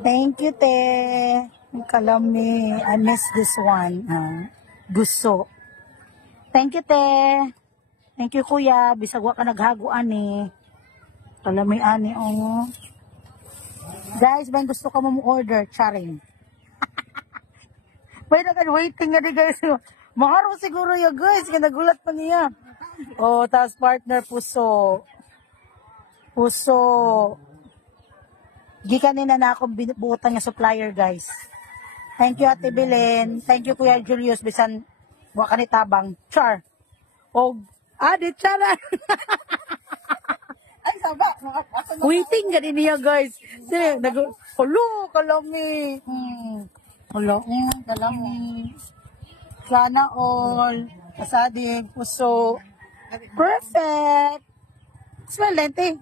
Thank you, te. Kalami. I miss this one. Gusto. Thank you, te. Thank you, kuya. Bisag wa ka naghaguan eh. Kalami ani, oh. Guys, ba gusto ka mo order? Charing. May waiting nga di guys. Maharo siguro ya guys. Kaya nagulat pa niya. Oh, tapos partner puso. Puso. Gikanina na akong binubutan nga supplier, guys. Thank you, Ate Belen. Thank you, Kuya Julius. Bisan, buwa ka ni Tabang. Char. O, di chara. Ay, saba. Waiting ka din niya, guys. Hello, kalami. Hello, kalami. Sana all. Kasadig, puso. Perfect. Smell lente.